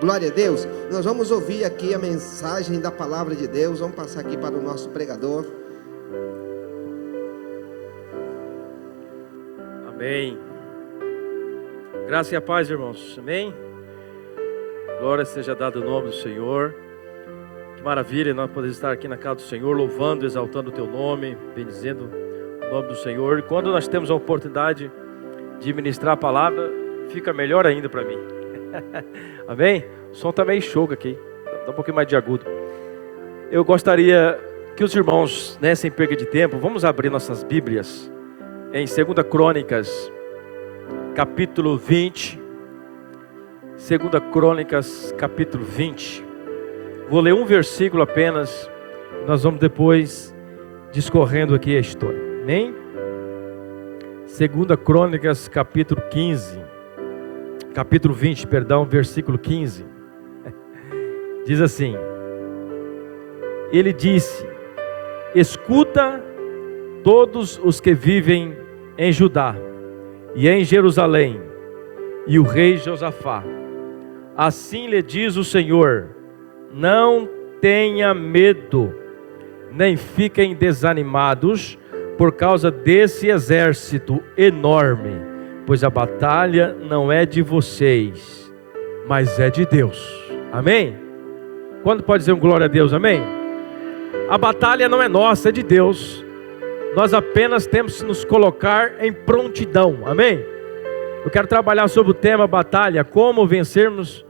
Glória a Deus. Nós vamos ouvir aqui a mensagem da palavra de Deus. Vamos passar aqui para o nosso pregador. Amém. Graça e a paz, irmãos. Amém. Glória seja dada ao nome do Senhor. Que maravilha nós podemos estar aqui na casa do Senhor, louvando, exaltando o teu nome, bendizendo o nome do Senhor. E quando nós temos a oportunidade de ministrar a palavra, fica melhor ainda para mim. Amém? O som está meio choco aqui, dá um pouquinho mais de agudo. Eu gostaria que os irmãos, sem perda de tempo, vamos abrir nossas Bíblias em 2 Crônicas, capítulo 20. 2 Crônicas, capítulo 20. Vou ler um versículo apenas, nós vamos depois discorrendo aqui a história. Amém? 2 Crônicas, capítulo 20, versículo 15. Diz assim: ele disse: escuta todos os que vivem em Judá e em Jerusalém, e o rei Josafá. Assim lhe diz o Senhor: não tenha medo, nem fiquem desanimados por causa desse exército enorme, pois a batalha não é de vocês, mas é de Deus. Amém? Quando pode dizer um glória a Deus? Amém? A batalha não é nossa, é de Deus. Nós apenas temos que nos colocar em prontidão. Amém? Eu quero trabalhar sobre o tema batalha, como vencermos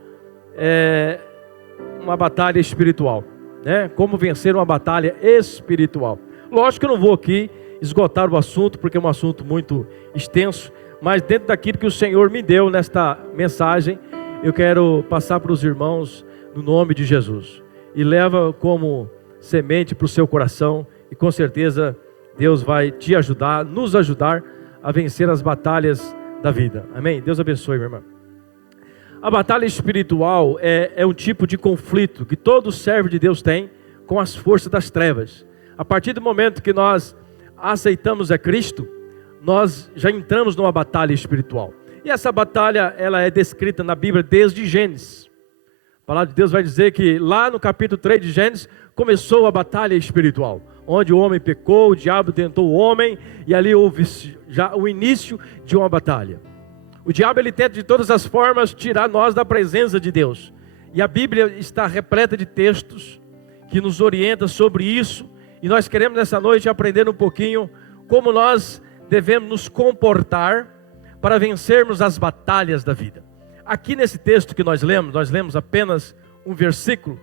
uma batalha espiritual, Como vencer uma batalha espiritual. Lógico que eu não vou aqui esgotar o assunto, porque é um assunto muito extenso, mas dentro daquilo que o Senhor me deu nesta mensagem, eu quero passar para os irmãos no nome de Jesus. E leva como semente para o seu coração, e com certeza Deus vai te ajudar, nos ajudar a vencer as batalhas da vida. Amém? Deus abençoe, meu irmão. A batalha espiritual é um tipo de conflito que todo servo de Deus tem com as forças das trevas. A partir do momento que nós aceitamos a Cristo, nós já entramos numa batalha espiritual. E essa batalha, ela é descrita na Bíblia desde Gênesis. A palavra de Deus vai dizer que lá no capítulo 3 de Gênesis, começou a batalha espiritual, onde o homem pecou, o diabo tentou o homem, e ali houve já o início de uma batalha. O diabo, ele tenta de todas as formas tirar nós da presença de Deus. E a Bíblia está repleta de textos que nos orientam sobre isso. E nós queremos nessa noite aprender um pouquinho como nós devemos nos comportar para vencermos as batalhas da vida. Aqui nesse texto que nós lemos apenas um versículo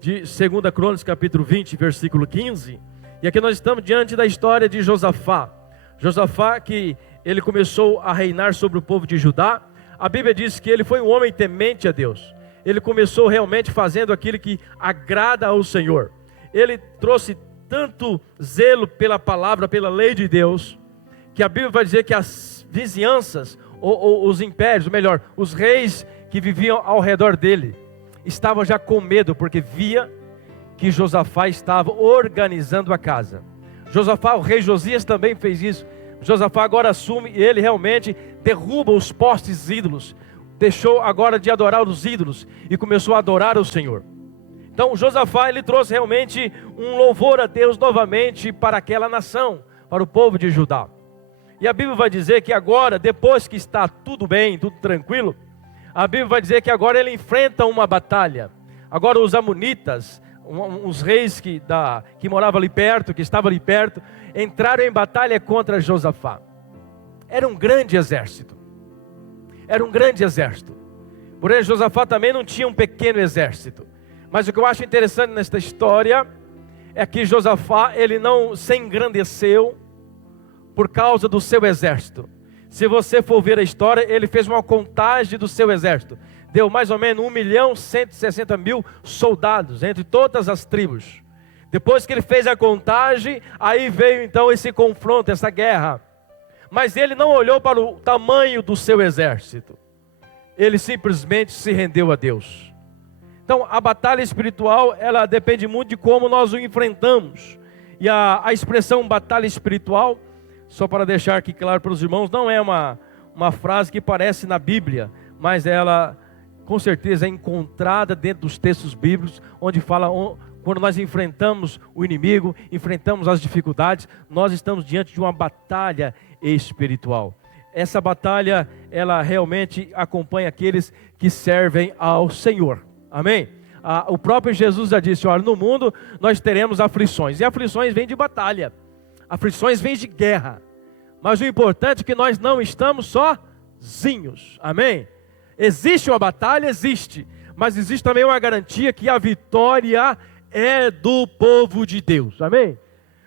de 2 Crônicas capítulo 20, versículo 15. E aqui nós estamos diante da história de Josafá. Josafá, que ele começou a reinar sobre o povo de Judá. A Bíblia diz que ele foi um homem temente a Deus. Ele começou realmente fazendo aquilo que agrada ao Senhor. Ele trouxe tanto zelo pela palavra, pela lei de Deus, que a Bíblia vai dizer que as vizinhanças, ou os impérios, ou melhor, os reis que viviam ao redor dele, estavam já com medo, porque via que Josafá estava organizando a casa. Josafá, o rei Josias também fez isso. Josafá agora assume e ele realmente derruba os postes ídolos, deixou agora de adorar os ídolos e começou a adorar o Senhor. Então Josafá, ele trouxe realmente um louvor a Deus novamente para aquela nação, para o povo de Judá. E a Bíblia vai dizer que agora, depois que está tudo bem, tudo tranquilo, a Bíblia vai dizer que agora ele enfrenta uma batalha. Agora os amonitas, uns reis que moravam ali perto, que estavam ali perto, entraram em batalha contra Josafá. Era um grande exército. Porém Josafá também não tinha um pequeno exército. Mas o que eu acho interessante nesta história é que Josafá, ele não se engrandeceu por causa do seu exército. Se você for ver a história, ele fez uma contagem do seu exército. Deu mais ou menos 1.160.000 soldados entre todas as tribos. Depois que ele fez a contagem, aí veio então esse confronto, essa guerra. Mas ele não olhou para o tamanho do seu exército. Ele simplesmente se rendeu a Deus. Então a batalha espiritual, ela depende muito de como nós o enfrentamos. E a expressão batalha espiritual, só para deixar aqui claro para os irmãos, não é uma frase que aparece na Bíblia, mas ela com certeza é encontrada dentro dos textos bíblicos, onde fala, quando nós enfrentamos o inimigo, enfrentamos as dificuldades, nós estamos diante de uma batalha espiritual. Essa batalha, ela realmente acompanha aqueles que servem ao Senhor. Amém? O próprio Jesus já disse, olha, no mundo nós teremos aflições. E aflições vêm de batalha. Aflições vêm de guerra. Mas o importante é que nós não estamos sozinhos. Amém? Existe uma batalha? Existe. Mas existe também uma garantia que a vitória é do povo de Deus. Amém?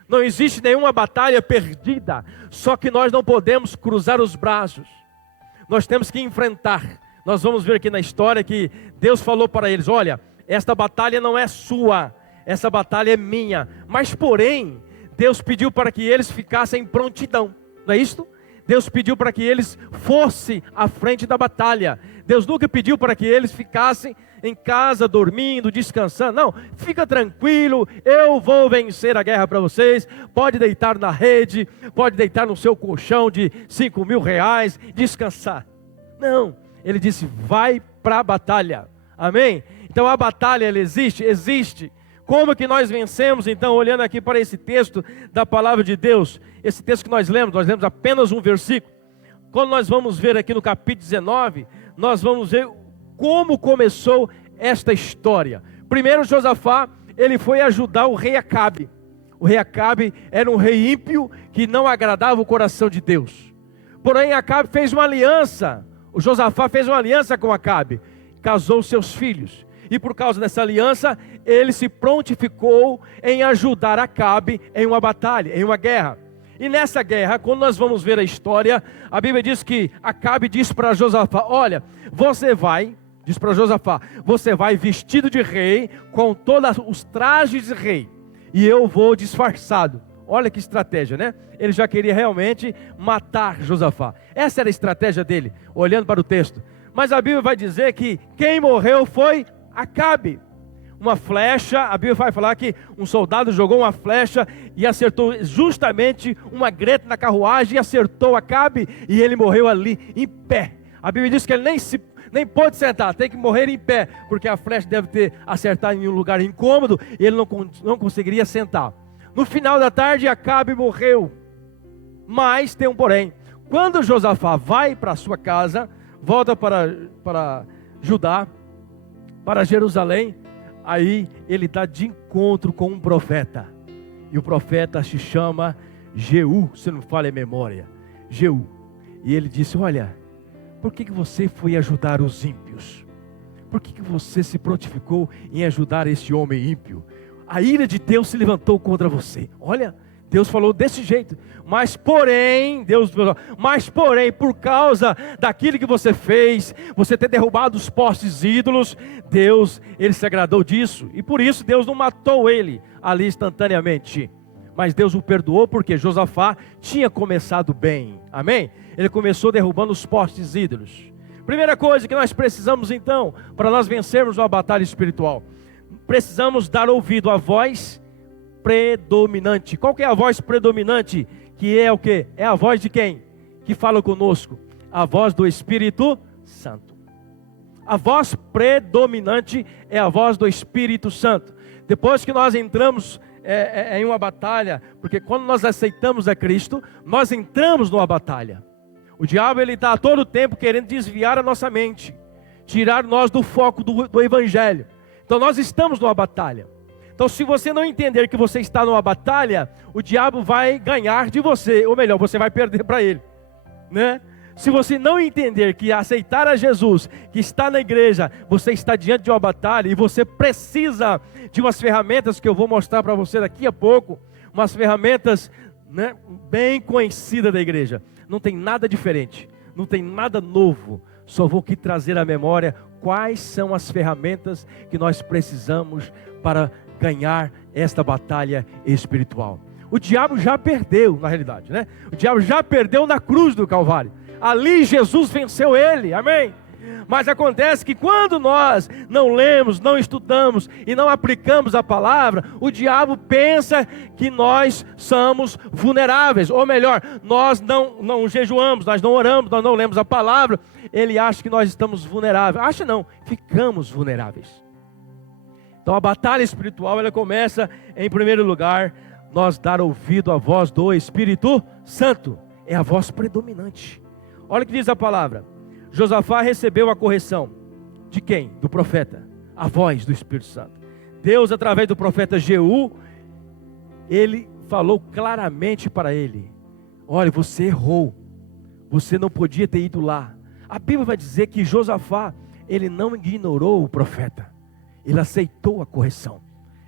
Não existe nenhuma batalha perdida. Só que nós não podemos cruzar os braços. Nós temos que enfrentar. Nós vamos ver aqui na história que Deus falou para eles, olha, esta batalha não é sua, essa batalha é minha. Mas porém, Deus pediu para que eles ficassem em prontidão. Não é isto? Deus pediu para que eles fossem à frente da batalha. Deus nunca pediu para que eles ficassem em casa, dormindo, descansando. Não, fica tranquilo, eu vou vencer a guerra para vocês. Pode deitar na rede, pode deitar no seu colchão de 5 mil reais, descansar. Não, ele disse, vai para a batalha. Amém? Então a batalha, ela existe? Existe. Como que nós vencemos, então, olhando aqui para esse texto da palavra de Deus, esse texto que nós lemos apenas um versículo. Quando nós vamos ver aqui no capítulo 19, nós vamos ver como começou esta história. Primeiro, Josafá, ele foi ajudar o rei Acabe. O rei Acabe era um rei ímpio que não agradava o coração de Deus. Porém, Acabe fez uma aliança. O Josafá fez uma aliança com Acabe, casou seus filhos. E por causa dessa aliança, ele se prontificou em ajudar Acabe em uma batalha, em uma guerra. E nessa guerra, quando nós vamos ver a história, a Bíblia diz que Acabe disse para Josafá, olha, você vai vestido de rei, com todos os trajes de rei, e eu vou disfarçado. Olha que estratégia, né? Ele já queria realmente matar Josafá. Essa era a estratégia dele, olhando para o texto. Mas a Bíblia vai dizer que quem morreu foi Acabe. Uma flecha, a Bíblia vai falar que um soldado jogou uma flecha e acertou justamente uma greta na carruagem e acertou Acabe, e ele morreu ali em pé. A Bíblia diz que ele nem pôde sentar, tem que morrer em pé, porque a flecha deve ter acertado em um lugar incômodo e ele não conseguiria sentar. No final da tarde, Acabe morreu. Mas tem um porém. Quando Josafá vai para sua casa, volta para Judá, para Jerusalém, aí ele está de encontro com um profeta. E o profeta se chama Jeú, se não me falha a memória. Jeú. E ele disse, olha, por que você foi ajudar os ímpios? Por que você se prontificou em ajudar esse homem ímpio? A ira de Deus se levantou contra você. Olha, Deus falou desse jeito. Mas porém, por causa daquilo que você fez, você ter derrubado os postes ídolos, Deus, ele se agradou disso. E por isso Deus não matou ele ali instantaneamente. Mas Deus o perdoou porque Josafá tinha começado bem. Amém? Ele começou derrubando os postes ídolos. Primeira coisa que nós precisamos então, para nós vencermos uma batalha espiritual, precisamos dar ouvido à voz predominante. Qual que é a voz predominante? Que é o quê? É a voz de quem? Que fala conosco? A voz do Espírito Santo. A voz predominante é a voz do Espírito Santo. Depois que nós entramos em uma batalha, porque quando nós aceitamos a Cristo, nós entramos numa batalha. O diabo, ele está a todo tempo querendo desviar a nossa mente, tirar nós do foco do Evangelho. Então nós estamos numa batalha. Então se você não entender que você está numa batalha, o diabo vai ganhar de você, ou melhor, você vai perder para ele, né? Se você não entender que aceitar a Jesus, que está na igreja, você está diante de uma batalha e você precisa de umas ferramentas que eu vou mostrar para você daqui a pouco, umas ferramentas, né, bem conhecidas da igreja. Não tem nada diferente, não tem nada novo, só vou aqui trazer à memória quais são as ferramentas que nós precisamos para ganhar esta batalha espiritual. O diabo já perdeu, na realidade, né? O diabo já perdeu na cruz do Calvário. Ali Jesus venceu ele, amém? Mas acontece que quando nós não lemos, não estudamos e não aplicamos a palavra, o diabo pensa que nós somos vulneráveis, ou melhor, nós não jejuamos, nós não oramos, nós não lemos a palavra, ele acha que nós estamos vulneráveis. Acha não, ficamos vulneráveis. Então a batalha espiritual, ela começa, em primeiro lugar, nós dar ouvido à voz do Espírito Santo. É a voz predominante. Olha o que diz a palavra. Josafá recebeu a correção. De quem? Do profeta. A voz do Espírito Santo. Deus, através do profeta Jeú, ele falou claramente para ele: olha, você errou. Você não podia ter ido lá. A Bíblia vai dizer que Josafá, ele não ignorou o profeta. Ele aceitou a correção.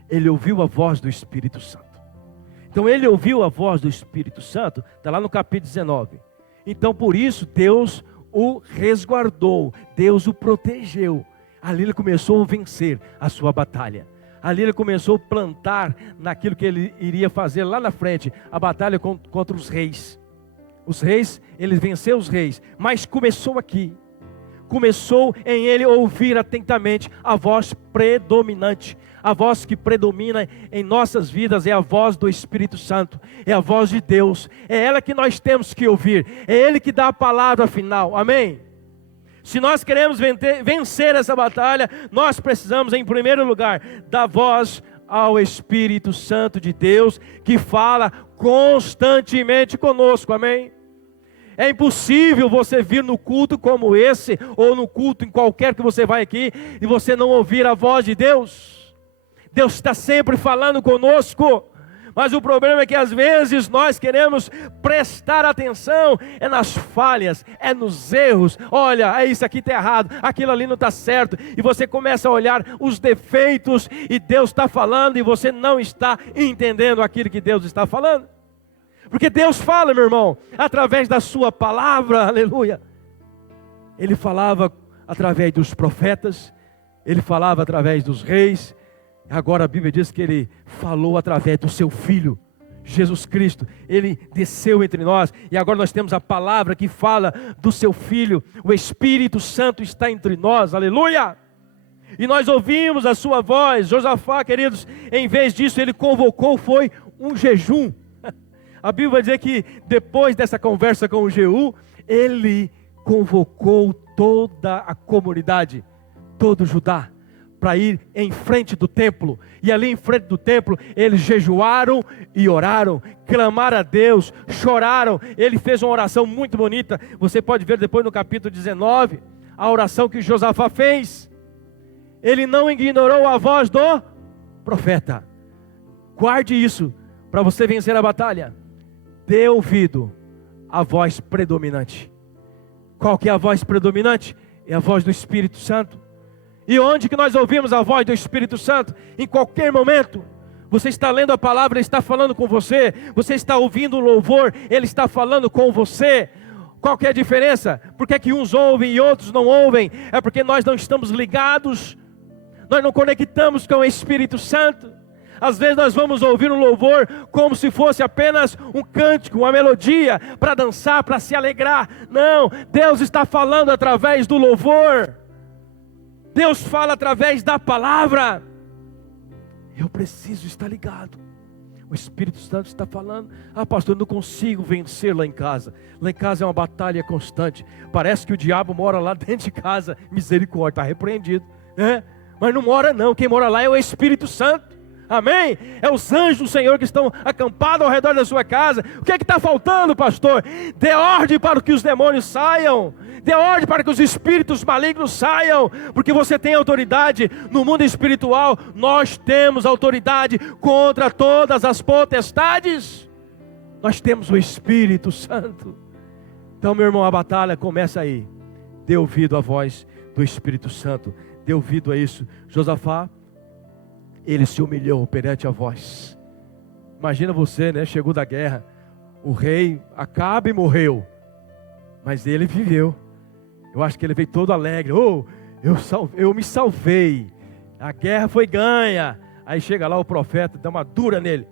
Ele ouviu a voz do Espírito Santo. Então ele ouviu a voz do Espírito Santo, está lá no capítulo 19. Então por isso Deus o resguardou, Deus o protegeu. Ali ele começou a vencer a sua batalha. Ali ele começou a plantar naquilo que ele iria fazer lá na frente, a batalha contra os reis. Os reis, ele venceu os reis, mas começou aqui. Começou em ele ouvir atentamente a voz predominante. A voz que predomina em nossas vidas é a voz do Espírito Santo, é a voz de Deus, é ela que nós temos que ouvir, é Ele que dá a palavra final, amém? Se nós queremos vencer essa batalha, nós precisamos, em primeiro lugar, dar voz ao Espírito Santo de Deus, que fala constantemente conosco, amém? É impossível você vir no culto como esse, ou no culto em qualquer que você vai aqui, e você não ouvir a voz de Deus. Deus está sempre falando conosco, mas o problema é que às vezes nós queremos prestar atenção nas falhas, nos erros. Olha, isso aqui está errado, aquilo ali não está certo, e você começa a olhar os defeitos, e Deus está falando, e você não está entendendo aquilo que Deus está falando. Porque Deus fala, meu irmão, através da sua palavra, aleluia. Ele falava através dos profetas, ele falava através dos reis. Agora a Bíblia diz que ele falou através do seu Filho, Jesus Cristo. Ele desceu entre nós, e agora nós temos a palavra que fala do seu Filho. O Espírito Santo está entre nós, aleluia. E nós ouvimos a sua voz. Josafá, queridos, em vez disso ele convocou, foi um jejum. A Bíblia vai dizer que depois dessa conversa com o Jeú, ele convocou toda a comunidade, todo Judá, para ir em frente do templo. E ali em frente do templo, eles jejuaram e oraram, clamaram a Deus, choraram. Ele fez uma oração muito bonita. Você pode ver depois no capítulo 19, a oração que Josafá fez. Ele não ignorou a voz do profeta. Guarde isso, para você vencer a batalha. Dê ouvido à voz predominante. Qual que é a voz predominante? É a voz do Espírito Santo. E onde que nós ouvimos a voz do Espírito Santo? Em qualquer momento. Você está lendo a palavra, Ele está falando com você. Você está ouvindo o louvor, Ele está falando com você. Qual que é a diferença? Por que é que uns ouvem e outros não ouvem? É porque nós não estamos ligados. Nós não conectamos com o Espírito Santo. Às vezes nós vamos ouvir um louvor como se fosse apenas um cântico, uma melodia, para dançar, para se alegrar. Não, Deus está falando através do louvor. Deus fala através da palavra. Eu preciso estar ligado. O Espírito Santo está falando. Ah, pastor, eu não consigo vencer lá em casa. Lá em casa é uma batalha constante. Parece que o diabo mora lá dentro de casa. Misericórdia, está repreendido, né? Mas não mora não. Quem mora lá é o Espírito Santo. Amém? É os anjos do Senhor que estão acampados ao redor da sua casa. O que é que está faltando, pastor? Dê ordem para que os demônios saiam. Dê ordem para que os espíritos malignos saiam. Porque você tem autoridade no mundo espiritual. Nós temos autoridade contra todas as potestades. Nós temos o Espírito Santo. Então, meu irmão, a batalha começa aí. Dê ouvido à voz do Espírito Santo. Dê ouvido a isso. Josafá, ele se humilhou perante a voz. Imagina você, né? Chegou da guerra, o rei Acabe morreu, mas ele viveu. Eu acho que ele veio todo alegre. Oh, eu me salvei, a guerra foi ganha. Aí chega lá o profeta, dá uma dura nele.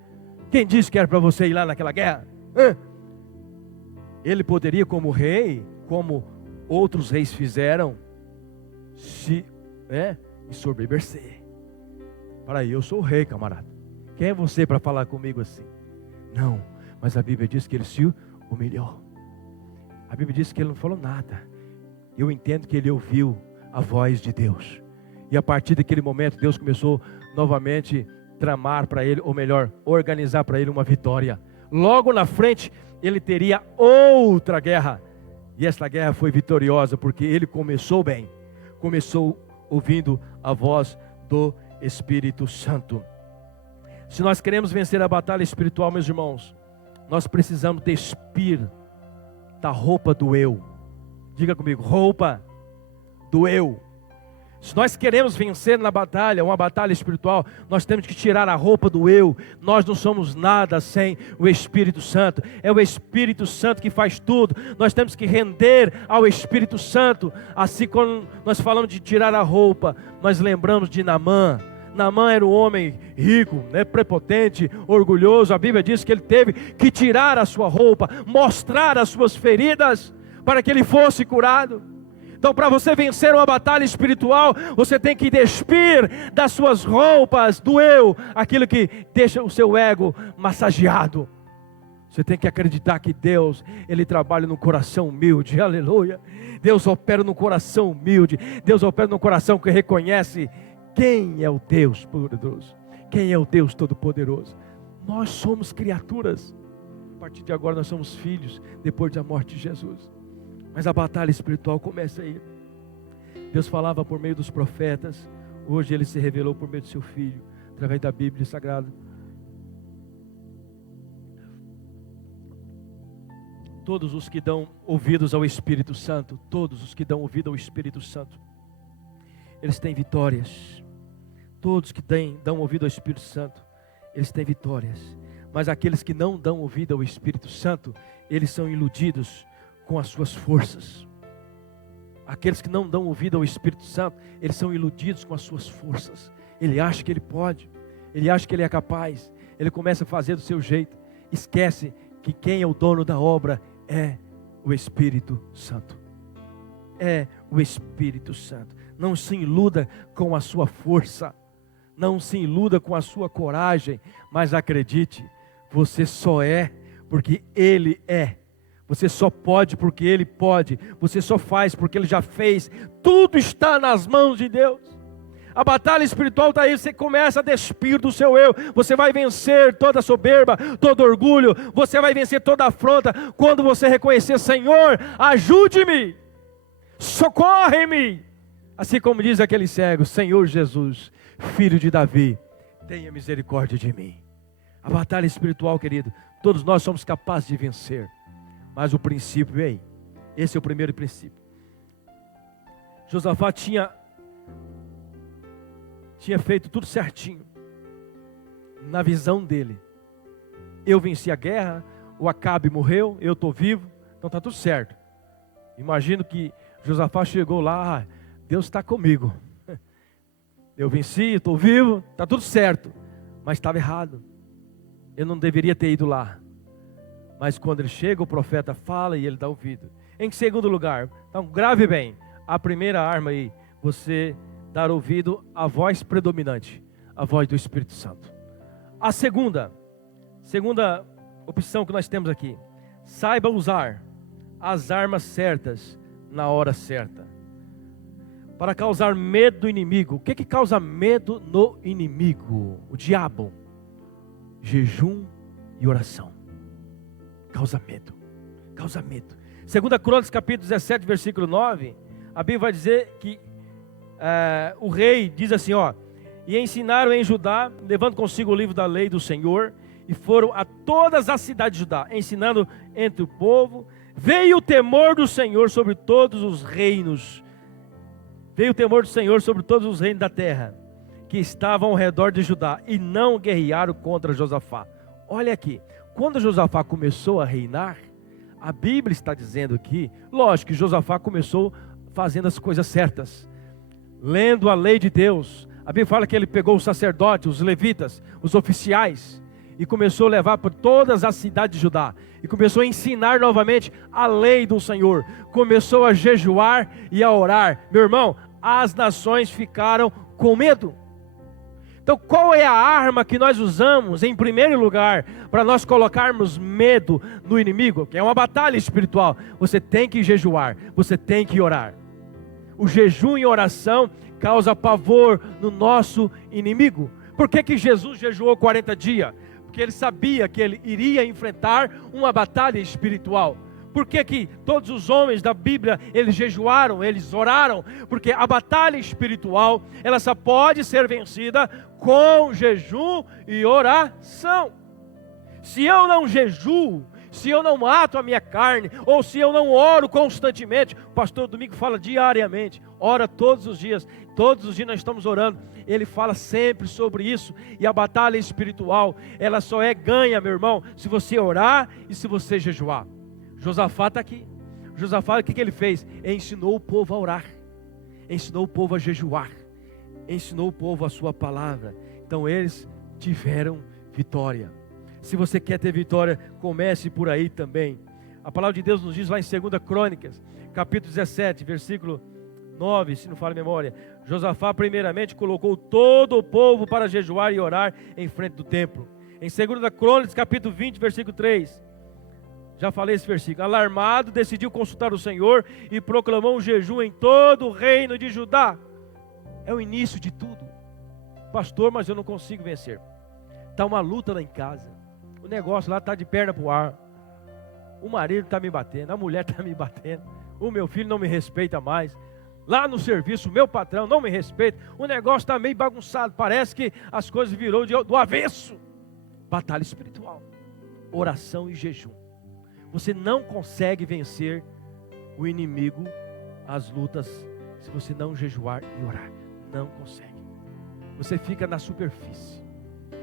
Quem disse que era para você ir lá naquela guerra? Ele poderia, como rei, como outros reis fizeram, se ensoberbecer. Para aí, eu sou o rei, camarada. Quem é você para falar comigo assim? Não, mas a Bíblia diz que ele se humilhou. A Bíblia diz que ele não falou nada. Eu entendo que ele ouviu a voz de Deus. E a partir daquele momento, Deus começou novamente a tramar para ele, ou melhor, organizar para ele uma vitória. Logo na frente, ele teria outra guerra. E essa guerra foi vitoriosa, porque ele começou bem. Começou ouvindo a voz do Espírito Santo. Se nós queremos vencer a batalha espiritual, meus irmãos, nós precisamos despir da roupa do eu. Diga comigo, roupa do eu. Se nós queremos vencer na batalha, uma batalha espiritual, nós temos que tirar a roupa do eu. Nós não somos nada sem o Espírito Santo. É o Espírito Santo que faz tudo. Nós temos que render ao Espírito Santo. Assim, quando nós falamos de tirar a roupa, nós lembramos de Naamã. Naamã era um homem rico, prepotente, orgulhoso. A Bíblia diz que ele teve que tirar a sua roupa, mostrar as suas feridas, para que ele fosse curado. Então, para você vencer uma batalha espiritual, você tem que despir das suas roupas do eu, aquilo que deixa o seu ego massageado. Você tem que acreditar que Deus, Ele trabalha no coração humilde, aleluia. Deus opera no coração humilde, Deus opera no coração que reconhece quem é o Deus poderoso, quem é o Deus todo-poderoso. Nós somos criaturas, a partir de agora nós somos filhos, depois da morte de Jesus. Mas a batalha espiritual começa aí. Deus falava por meio dos profetas. Hoje Ele se revelou por meio do seu Filho, através da Bíblia Sagrada. Todos os que dão ouvidos ao Espírito Santo, todos os que dão ouvido ao Espírito Santo, eles têm vitórias. Todos que dão ouvido ao Espírito Santo, eles têm vitórias. Mas aqueles que não dão ouvido ao Espírito Santo, eles são iludidos com as suas forças. Aqueles que não dão ouvido ao Espírito Santo, eles são iludidos com as suas forças. Ele acha que ele pode, ele acha que ele é capaz, ele começa a fazer do seu jeito, esquece que quem é o dono da obra é o Espírito Santo. É o Espírito Santo. Não se iluda com a sua força, não se iluda com a sua coragem, mas acredite, você só é porque Ele é. Você só pode porque Ele pode. Você só faz porque Ele já fez. Tudo está nas mãos de Deus. A batalha espiritual está aí. Você começa a despir do seu eu. Você vai vencer toda soberba, todo orgulho. Você vai vencer toda afronta. Quando você reconhecer, Senhor, ajude-me, socorre-me. Assim como diz aquele cego, Senhor Jesus, Filho de Davi, tenha misericórdia de mim. A batalha espiritual, querido, todos nós somos capazes de vencer. Mas o princípio é aí. Esse é o primeiro princípio. Josafá tinha feito tudo certinho. Na visão dele. Eu venci a guerra, o Acabe morreu, eu estou vivo, então está tudo certo. Imagino que Josafá chegou lá, Deus está comigo. Eu venci, estou vivo, está tudo certo. Mas estava errado. Eu não deveria ter ido lá. Mas quando ele chega, o profeta fala e ele dá ouvido. Em segundo lugar, então grave bem, a primeira arma aí, você dar ouvido à voz predominante, a voz do Espírito Santo. A segunda opção que nós temos aqui, saiba usar as armas certas na hora certa. Para causar medo do inimigo. O que causa medo no inimigo? O diabo. Jejum e oração. Causa medo. 2 Crônicas capítulo 17, versículo 9, a Bíblia vai dizer que o rei diz assim, e ensinaram em Judá, levando consigo o livro da lei do Senhor, e foram a todas as cidades de Judá, ensinando entre o povo. Veio o temor do Senhor sobre todos os reinos. Veio o temor do Senhor sobre todos os reinos da terra, que estavam ao redor de Judá, e não guerrearam contra Josafá. Olha aqui, quando Josafá começou a reinar, a Bíblia está dizendo aqui, lógico que Josafá começou fazendo as coisas certas, lendo a lei de Deus. A Bíblia fala que ele pegou os sacerdotes, os levitas, os oficiais, e começou a levar por todas as cidades de Judá, e começou a ensinar novamente a lei do Senhor, começou a jejuar e a orar. Meu irmão, as nações ficaram com medo. Então qual é a arma que nós usamos em primeiro lugar para nós colocarmos medo no inimigo? Que é uma batalha espiritual. Você tem que jejuar, você tem que orar. O jejum e oração causa pavor no nosso inimigo. Por que Jesus jejuou 40 dias? Porque ele sabia que ele iria enfrentar uma batalha espiritual. Por que todos os homens da Bíblia, eles jejuaram, eles oraram? Porque a batalha espiritual, ela só pode ser vencida com jejum e oração. Se eu não jejuo, se eu não mato a minha carne, ou se eu não oro constantemente, o pastor Domingo fala diariamente, ora todos os dias nós estamos orando, ele fala sempre sobre isso, e a batalha espiritual, ela só é ganha, meu irmão, se você orar e se você jejuar. Josafá está aqui. Josafá, o que ele fez? Ensinou o povo a orar, ensinou o povo a jejuar, ensinou o povo a sua palavra. Então eles tiveram vitória. Se você quer ter vitória, comece por aí também. A palavra de Deus nos diz lá em 2 Crônicas, capítulo 17, versículo 9, se não falha a memória. Josafá primeiramente colocou todo o povo para jejuar e orar em frente do templo. Em 2 Crônicas, capítulo 20, versículo 3. Já falei esse versículo. Alarmado, decidiu consultar o Senhor e proclamou um jejum em todo o reino de Judá. É o início de tudo. Pastor, mas eu não consigo vencer. Está uma luta lá em casa. O negócio lá está de perna para o ar. O marido está me batendo, a mulher está me batendo. O meu filho não me respeita mais. Lá no serviço, o meu patrão não me respeita. O negócio está meio bagunçado. Parece que as coisas virou do avesso. Batalha espiritual. Oração e jejum. Você não consegue vencer o inimigo, as lutas, se você não jejuar e orar. Não consegue. Você fica na superfície.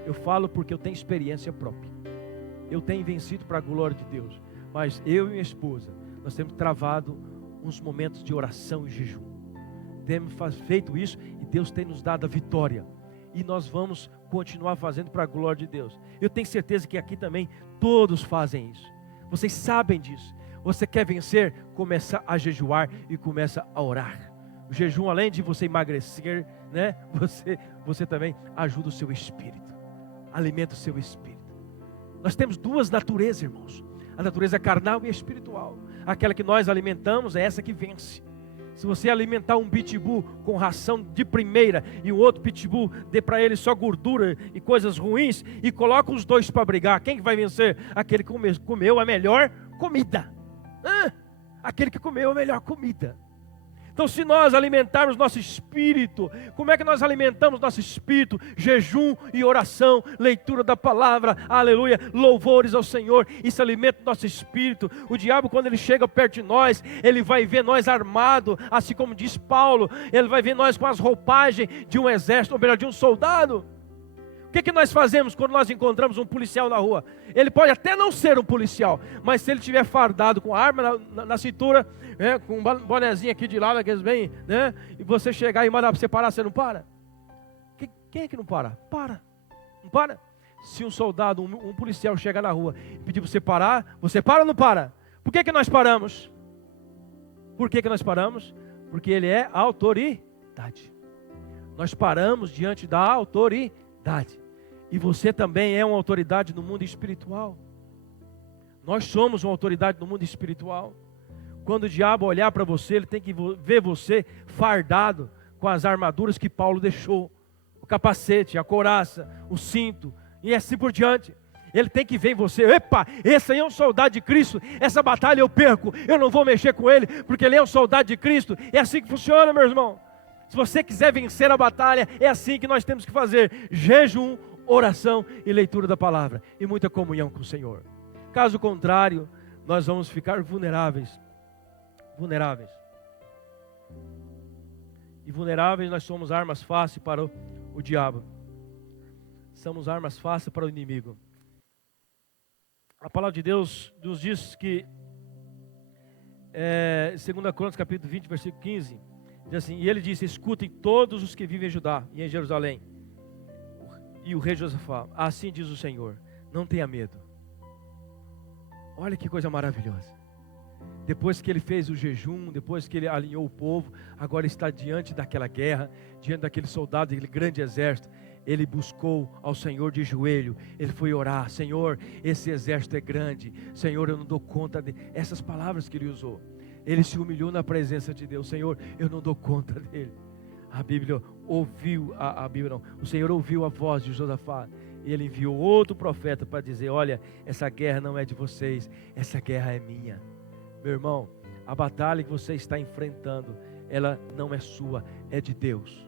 Eu falo porque eu tenho experiência própria. Eu tenho vencido para a glória de Deus. Mas eu e minha esposa, nós temos travado uns momentos de oração e jejum. Temos feito isso e Deus tem nos dado a vitória. E nós vamos continuar fazendo para a glória de Deus. Eu tenho certeza que aqui também todos fazem isso. Vocês sabem disso. Você quer vencer? Começa a jejuar e começa a orar. O jejum, além de você emagrecer, né? Você também ajuda o seu espírito. Alimenta o seu espírito. Nós temos duas naturezas, irmãos. A natureza carnal e espiritual. Aquela que nós alimentamos é essa que vence. Se você alimentar um pitbull com ração de primeira e o outro pitbull dê para ele só gordura e coisas ruins e coloca os dois para brigar, quem que vai vencer? Aquele que comeu a melhor comida. Aquele que comeu a melhor comida. Então, se nós alimentarmos nosso espírito, como é que nós alimentamos nosso espírito? Jejum e oração, leitura da palavra, aleluia, louvores ao Senhor. Isso alimenta o nosso espírito. O diabo, quando ele chega perto de nós, ele vai ver nós armados, assim como diz Paulo, ele vai ver nós com as roupagens de um exército, ou melhor, de um soldado. O que nós fazemos quando nós encontramos um policial na rua? Ele pode até não ser um policial, mas se ele estiver fardado com arma na cintura, com um bonezinho aqui de lado, aqueles bem, né? E você chegar e mandar para você parar, você não para? Quem é que não para? Não para? Se um soldado, um policial chegar na rua e pedir para você para ou não para? Por que nós paramos? Por que nós paramos? Porque ele é autoridade. Nós paramos diante da autoridade. E você também é uma autoridade no mundo espiritual. Nós somos uma autoridade no mundo espiritual. Quando o diabo olhar para você, ele tem que ver você fardado com as armaduras que Paulo deixou. O capacete, a couraça, o cinto e assim por diante. Ele tem que ver em você, epa, esse aí é um soldado de Cristo, essa batalha eu perco, eu não vou mexer com ele, porque ele é um soldado de Cristo. É assim que funciona, meu irmão. Se você quiser vencer a batalha, é assim que nós temos que fazer: jejum, oração e leitura da palavra, e muita comunhão com o Senhor. Caso contrário, nós vamos ficar vulneráveis. E vulneráveis, nós somos armas fáceis para o diabo. Somos armas fáceis para o inimigo. A palavra de Deus nos diz que, 2 Crônicas capítulo 20, versículo 15, diz assim: e ele disse: escutem todos os que vivem em Judá e em Jerusalém. E o rei Josafá: assim diz o Senhor, não tenha medo. Olha que coisa maravilhosa. Depois que ele fez o jejum, depois que ele alinhou o povo, agora ele está diante daquela guerra, diante daquele soldado, daquele grande exército. Ele buscou ao Senhor de joelho, ele foi orar: Senhor, esse exército é grande, Senhor, eu não dou conta de... Essas palavras que ele usou. Ele se humilhou na presença de Deus. Senhor, eu não dou conta dele. A Bíblia ouviu, o Senhor ouviu a voz de Josafá. E ele enviou outro profeta para dizer: olha, essa guerra não é de vocês, essa guerra é minha. Meu irmão, a batalha que você está enfrentando, ela não é sua, é de Deus.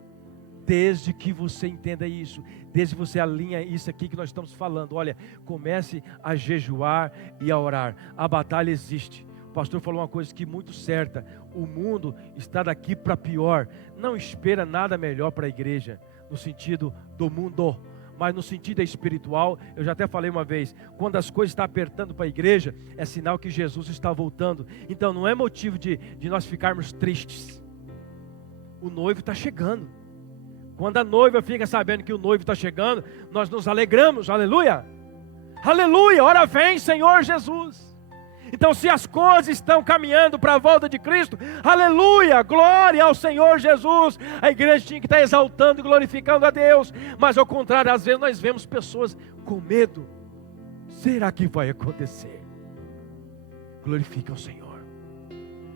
Desde que você entenda isso, desde que você alinha isso aqui que nós estamos falando, olha, comece a jejuar e a orar. A batalha existe. O pastor falou uma coisa que muito certa: o mundo está daqui para pior. Não espera nada melhor para a igreja, no sentido do mundo, mas no sentido espiritual. Eu já até falei uma vez, quando as coisas estão apertando para a igreja, é sinal que Jesus está voltando. Então não é motivo de nós ficarmos tristes. O noivo está chegando. Quando a noiva fica sabendo que o noivo está chegando, nós nos alegramos, aleluia, aleluia, ora vem Senhor Jesus. Então se as coisas estão caminhando para a volta de Cristo, aleluia, glória ao Senhor Jesus. A igreja tinha que estar exaltando e glorificando a Deus, mas ao contrário, às vezes nós vemos pessoas com medo. Será que vai acontecer? Glorifique ao Senhor,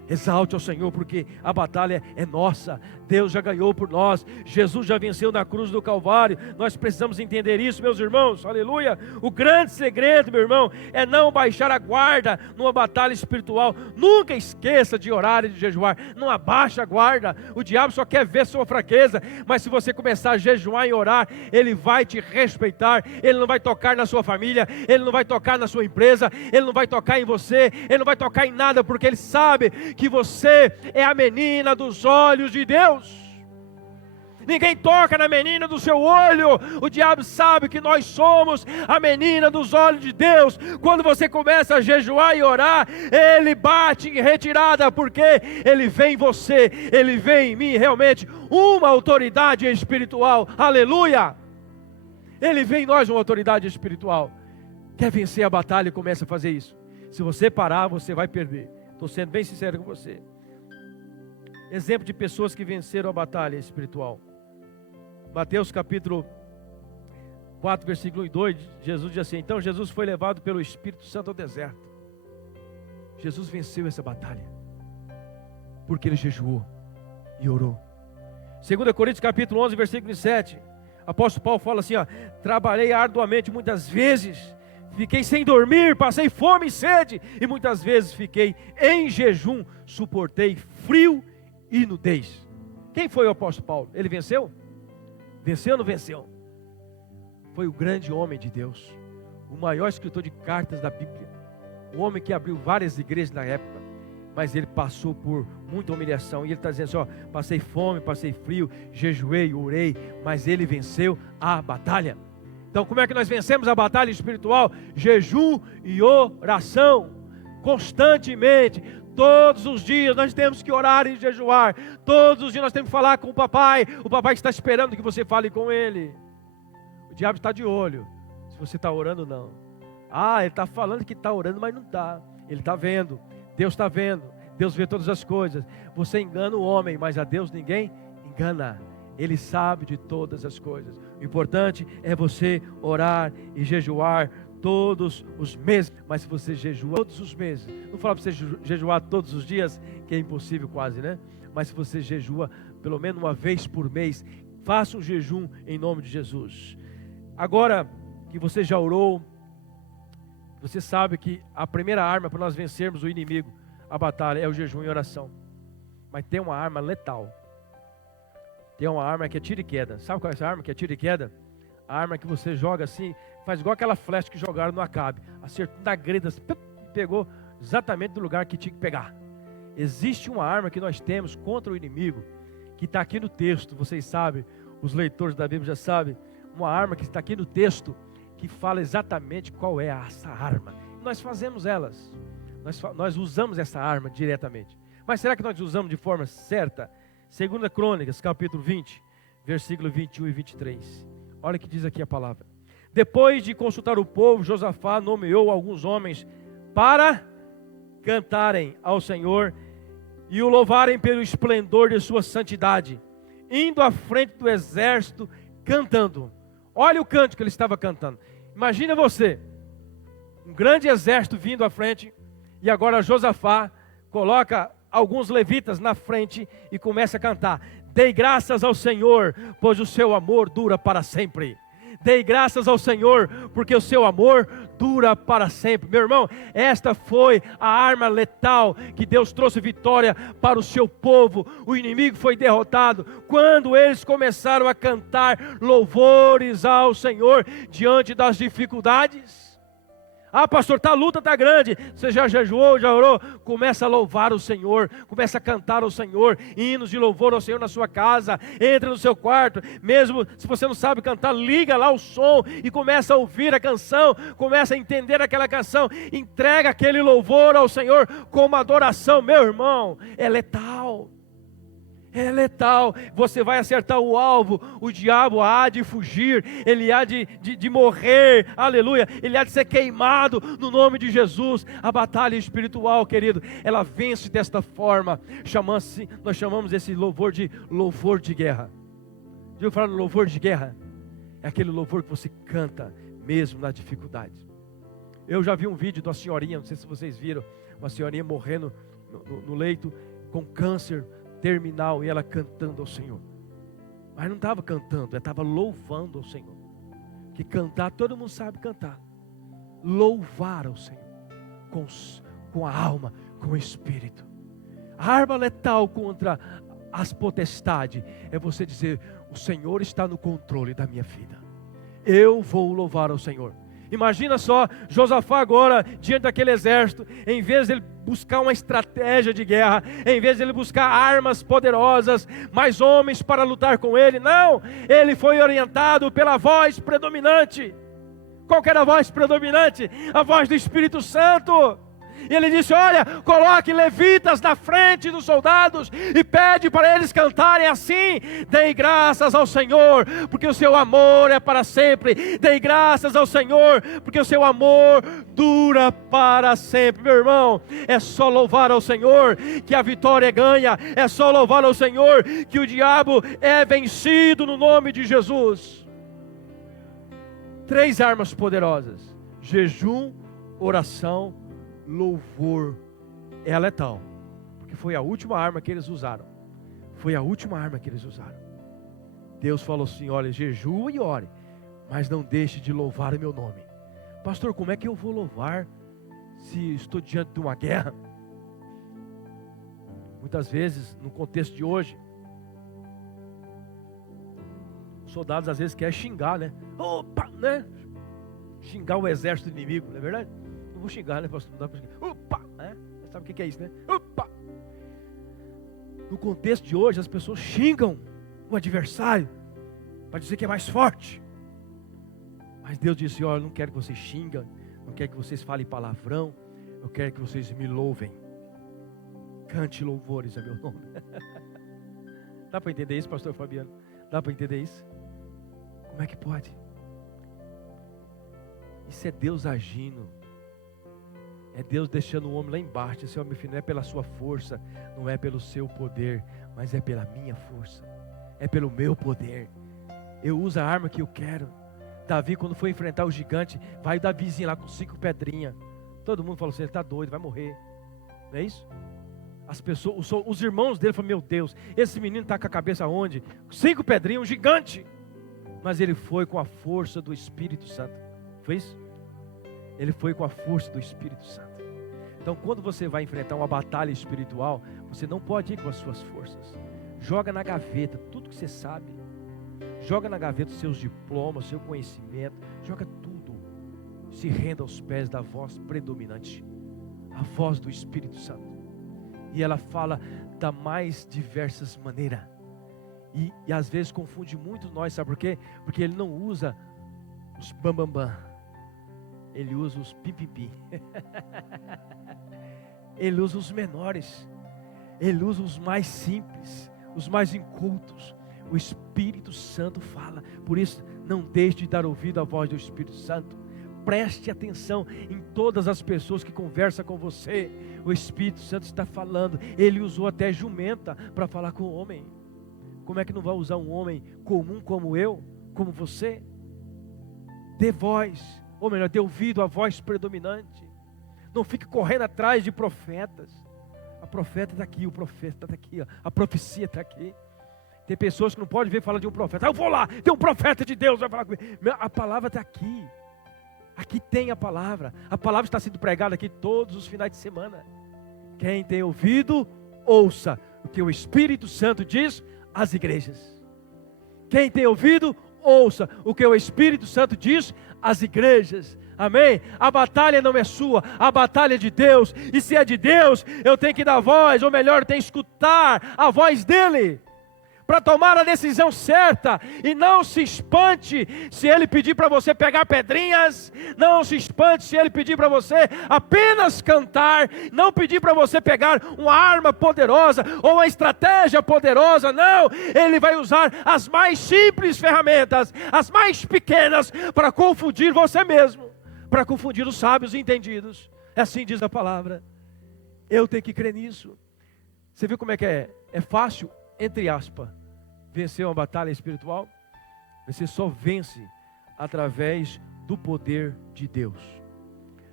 exalte ao Senhor, porque a batalha é nossa. Deus já ganhou por nós. Jesus já venceu na cruz do Calvário. Nós precisamos entender isso, meus irmãos, aleluia. O grande segredo, meu irmão, é não baixar a guarda numa batalha espiritual. Nunca esqueça de orar e de jejuar. Não abaixe a guarda. O diabo só quer ver sua fraqueza, mas se você começar a jejuar e orar, ele vai te respeitar. Ele não vai tocar na sua família, ele não vai tocar na sua empresa, ele não vai tocar em você, ele não vai tocar em nada, porque ele sabe que você é a menina dos olhos de Deus. Ninguém toca na menina do seu olho. O diabo sabe que nós somos a menina dos olhos de Deus. Quando você começa a jejuar e orar, ele bate em retirada, porque ele vê em você, ele vê em mim realmente uma autoridade espiritual, aleluia. Ele vê em nós uma autoridade espiritual. Quer vencer a batalha e começa a fazer isso. Se você parar, você vai perder. Estou sendo bem sincero com você. Exemplo de pessoas que venceram a batalha espiritual. Mateus capítulo 4, versículo 1 e 2, Jesus diz assim: então Jesus foi levado pelo Espírito Santo ao deserto. Jesus venceu essa batalha, porque ele jejuou e orou. 2 Coríntios capítulo 11, versículo 7, apóstolo Paulo fala assim: trabalhei arduamente muitas vezes, fiquei sem dormir, passei fome e sede, e muitas vezes fiquei em jejum, suportei frio e nudez. Quem foi o apóstolo Paulo? Ele venceu? Venceu ou não venceu? Foi o grande homem de Deus, o maior escritor de cartas da Bíblia, o homem que abriu várias igrejas na época, mas ele passou por muita humilhação, e ele está dizendo assim: passei fome, passei frio, jejuei, orei, mas ele venceu a batalha. Então como é que nós vencemos a batalha espiritual? Jejum e oração, constantemente. Todos os dias nós temos que orar e jejuar. Todos os dias nós temos que falar com o papai está esperando que você fale com ele. O diabo está de olho se você está orando ou não. Ele está falando que está orando, mas não está. Ele está vendo, Deus está vendo. Deus vê todas as coisas. Você engana o homem, mas a Deus ninguém engana. Ele sabe de todas as coisas. O importante é você orar e jejuar todos os meses. Mas se você jejua todos os meses, não fala para você jejuar todos os dias, que é impossível quase, né? Mas se você jejua pelo menos uma vez por mês, faça um jejum em nome de Jesus. Agora que você já orou, você sabe que a primeira arma para nós vencermos o inimigo, a batalha, é o jejum e oração. Mas tem uma arma letal. Tem uma arma que é tiro e queda. Sabe qual é essa arma que é tiro e queda? A arma que você joga assim, faz igual aquela flecha que jogaram no Acabe, acertou na greda, pegou exatamente no lugar que tinha que pegar. Existe uma arma que nós temos contra o inimigo, que está aqui no texto, vocês sabem, os leitores da Bíblia já sabem, uma arma que está aqui no texto, que fala exatamente qual é essa arma. Nós fazemos elas, nós usamos essa arma diretamente. Mas será que nós usamos de forma certa? 2 Crônicas, capítulo 20, versículo 21 e 23. Olha o que diz aqui a palavra. Depois de consultar o povo, Josafá nomeou alguns homens para cantarem ao Senhor e o louvarem pelo esplendor de sua santidade, indo à frente do exército cantando. Olha o canto que ele estava cantando. Imagina você, um grande exército vindo à frente, e agora Josafá coloca alguns levitas na frente e começa a cantar: dei graças ao Senhor, pois o seu amor dura para sempre. Dei graças ao Senhor, porque o seu amor dura para sempre. Meu irmão, esta foi a arma letal que Deus trouxe vitória para o seu povo. O inimigo foi derrotado quando eles começaram a cantar louvores ao Senhor diante das dificuldades. Ah, pastor, a luta está grande. Você já jejuou, já orou? Começa a louvar o Senhor, começa a cantar ao Senhor, hinos de louvor ao Senhor na sua casa. Entra no seu quarto, mesmo se você não sabe cantar, liga lá o som e começa a ouvir a canção, começa a entender aquela canção, entrega aquele louvor ao Senhor como adoração. Meu irmão, é letal. É letal, você vai acertar o alvo, o diabo há de fugir, ele há de morrer, aleluia, ele há de ser queimado no nome de Jesus. A batalha espiritual, querido, ela vence desta forma. Nós chamamos esse louvor de guerra. Já ouviu falar no louvor de guerra? É aquele louvor que você canta mesmo na dificuldade. Eu já vi um vídeo de uma senhorinha, não sei se vocês viram, uma senhorinha morrendo no leito com câncer terminal, e ela cantando ao Senhor. Mas não estava cantando, ela estava louvando ao Senhor. Que cantar, todo mundo sabe cantar. Louvar ao Senhor com a alma, com o espírito. A arma letal contra as potestades é você dizer: o Senhor está no controle da minha vida, eu vou louvar ao Senhor. Imagina só, Josafá agora, diante daquele exército, em vez de ele buscar uma estratégia de guerra, em vez de ele buscar armas poderosas, mais homens para lutar com ele, não, ele foi orientado pela voz predominante. Qual que era a voz predominante? A voz do Espírito Santo. E ele disse: olha, coloque levitas na frente dos soldados e pede para eles cantarem assim: dei graças ao Senhor, porque o seu amor é para sempre. Dei graças ao Senhor, porque o seu amor dura para sempre. Meu irmão, é só louvar ao Senhor que a vitória é ganha. É só louvar ao Senhor que o diabo é vencido no nome de Jesus. 3 armas poderosas: jejum, oração, louvor. É letal, porque foi a última arma que eles usaram. Foi a última arma que eles usaram. Deus falou assim: olha, jejue e ore, mas não deixe de louvar o meu nome. Pastor, como é que eu vou louvar se estou diante de uma guerra? Muitas vezes, no contexto de hoje, os soldados às vezes querem xingar, né? Opa, né? Xingar o exército inimigo, não é verdade? Não vou xingar, né, pastor? Não dá para xingar. Opa, né? Sabe o que é isso, né? Opa! No contexto de hoje, as pessoas xingam o adversário para dizer que é mais forte. Mas Deus disse: olha, eu não quero que vocês xingam, não quero que vocês falem palavrão, eu quero que vocês me louvem. Cante louvores a meu nome. Dá para entender isso, pastor Fabiano? Dá para entender isso? Como é que pode? Isso é Deus agindo. É Deus deixando o homem lá embaixo. Senhor, meu filho, não é pela sua força, não é pelo seu poder, mas é pela minha força, é pelo meu poder. Eu uso a arma que eu quero. Davi, quando foi enfrentar o gigante, vai o Davizinho lá com 5 pedrinhas. Todo mundo falou assim: ele está doido, vai morrer. Não é isso? As pessoas, os irmãos dele falaram: meu Deus, esse menino está com a cabeça onde? 5 pedrinhas, um gigante. Mas ele foi com a força do Espírito Santo. Foi isso? Ele foi com a força do Espírito Santo. Então, quando você vai enfrentar uma batalha espiritual, você não pode ir com as suas forças. Joga na gaveta tudo que você sabe. Joga na gaveta os seus diplomas, seu conhecimento. Joga tudo. Se renda aos pés da voz predominante, a voz do Espírito Santo. E ela fala da mais diversas maneiras. E às vezes confunde muito nós, sabe por quê? Porque ele não usa os bambambam. Ele usa os pipipi. Ele usa os menores. Ele usa os mais simples, os mais incultos. O Espírito Santo fala. Por isso, não deixe de dar ouvido à voz do Espírito Santo. Preste atenção em todas as pessoas que conversam com você. O Espírito Santo está falando. Ele usou até jumenta para falar com o homem. Como é que não vai usar um homem comum como eu, como você? Dê voz, ou melhor, dê ouvido à voz predominante. Não fique correndo atrás de profetas. A profeta está aqui, o profeta está aqui, ó. A profecia está aqui. Tem pessoas que não podem ver falar de um profeta. Eu vou lá, tem um profeta de Deus, vai falar comigo. A palavra está aqui. Aqui tem a palavra. A palavra está sendo pregada aqui todos os finais de semana. Quem tem ouvido, ouça o que o Espírito Santo diz às igrejas. Quem tem ouvido, ouça o que o Espírito Santo diz às igrejas. Amém? A batalha não é sua, a batalha é de Deus. E se é de Deus, eu tenho que dar voz, ou melhor, tenho que escutar a voz dEle, para tomar a decisão certa. E não se espante se Ele pedir para você pegar pedrinhas, não se espante se Ele pedir para você apenas cantar, não pedir para você pegar uma arma poderosa, ou uma estratégia poderosa, não. Ele vai usar as mais simples ferramentas, as mais pequenas, para confundir você mesmo, para confundir os sábios e entendidos. Assim diz a palavra. Eu tenho que crer nisso. Você viu como é que é? É fácil, entre aspas, vencer uma batalha espiritual? Você só vence através do poder de Deus.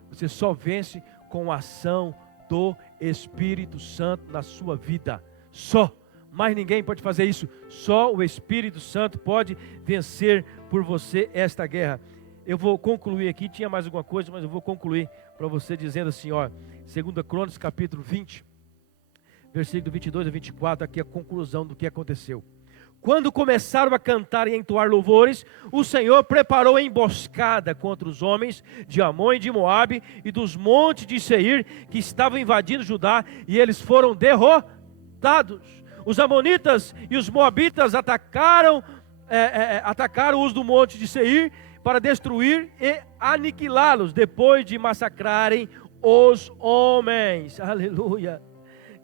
Você só vence com a ação do Espírito Santo na sua vida. Só. Mais ninguém pode fazer isso. Só o Espírito Santo pode vencer por você esta guerra. Eu vou concluir aqui, tinha mais alguma coisa, mas eu vou concluir para você dizendo assim, ó, 2 Crônicas capítulo 20, versículo 22 a 24, aqui a conclusão do que aconteceu. Quando começaram a cantar e a entoar louvores, o Senhor preparou a emboscada contra os homens de Amon e de Moabe e dos montes de Seir, que estavam invadindo Judá, e eles foram derrotados. Os amonitas e os moabitas atacaram os do monte de Seir para destruir e aniquilá-los, depois de massacrarem os homens. Aleluia!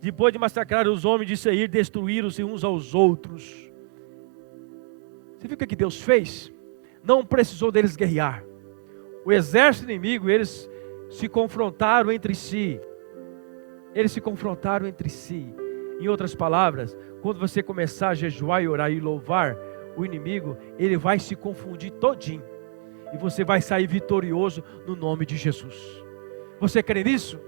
Depois de massacrar os homens de Seir, destruíram-se uns aos outros. Você viu o que Deus fez? Não precisou deles guerrear. O exército inimigo, eles se confrontaram entre si. Eles se confrontaram entre si. Em outras palavras, quando você começar a jejuar e orar e louvar, o inimigo, ele vai se confundir todinho. E você vai sair vitorioso no nome de Jesus. Você crê nisso?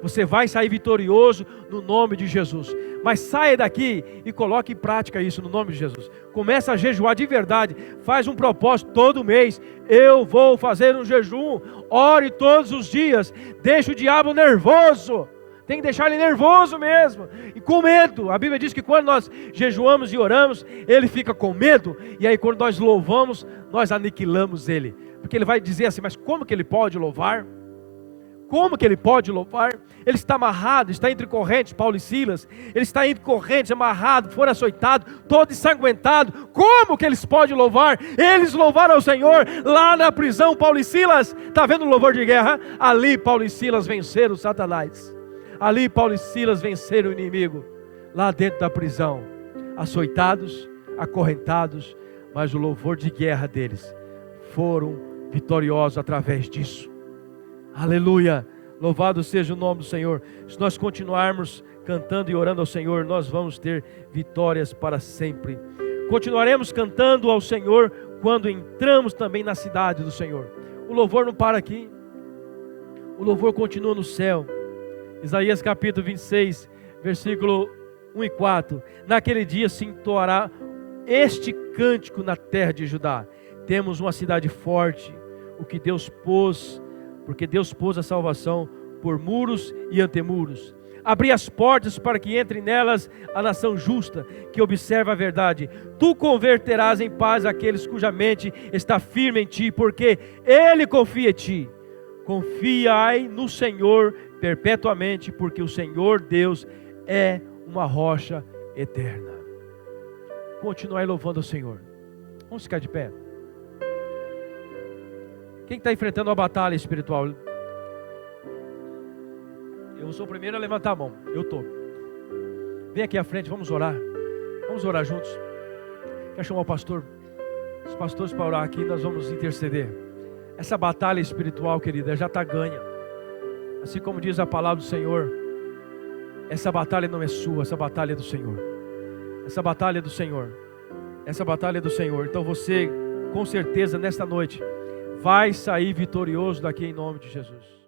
Você vai sair vitorioso no nome de Jesus. Mas saia daqui e coloque em prática isso no nome de Jesus. Começa a jejuar de verdade. Faz um propósito todo mês. Eu vou fazer um jejum. Ore todos os dias. Deixa o diabo nervoso. Tem que deixar ele nervoso mesmo. E com medo. A Bíblia diz que quando nós jejuamos e oramos, ele fica com medo. E aí quando nós louvamos, nós aniquilamos ele. Porque ele vai dizer assim, mas como que ele pode louvar? Como que ele pode louvar? Ele está amarrado, está entre correntes, Paulo e Silas. Ele está entre correntes, amarrado, foram açoitados, todo ensanguentado. Como que eles podem louvar? Eles louvaram ao Senhor lá na prisão, Paulo e Silas. Está vendo o louvor de guerra? Ali Paulo e Silas venceram Satanás. Ali Paulo e Silas venceram o inimigo. Lá dentro da prisão, açoitados, acorrentados. Mas o louvor de guerra deles foram vitoriosos através disso. Aleluia, louvado seja o nome do Senhor. Se nós continuarmos cantando e orando ao Senhor, nós vamos ter vitórias para sempre. Continuaremos cantando ao Senhor quando entramos também na cidade do Senhor. O louvor não para aqui, o louvor continua no céu. Isaías capítulo 26, versículo 1 e 4. Naquele dia se entoará este cântico na terra de Judá. Temos uma cidade forte, porque Deus pôs a salvação por muros e antemuros. Abri as portas para que entre nelas a nação justa, que observa a verdade. Tu converterás em paz aqueles cuja mente está firme em ti, porque Ele confia em ti. Confiai no Senhor perpetuamente, porque o Senhor Deus é uma rocha eterna. Continuai louvando o Senhor. Vamos ficar de pé. Quem está enfrentando uma batalha espiritual? Eu sou o primeiro a levantar a mão. Eu estou. Vem aqui à frente, vamos orar. Vamos orar juntos. Quer chamar o pastor? Os pastores para orar aqui, nós vamos interceder. Essa batalha espiritual, querida, já está ganha. Assim como diz a palavra do Senhor, essa batalha não é sua, essa batalha é do Senhor. Essa batalha é do Senhor. Essa batalha é do Senhor. Então você, com certeza, nesta noite, vai sair vitorioso daqui em nome de Jesus.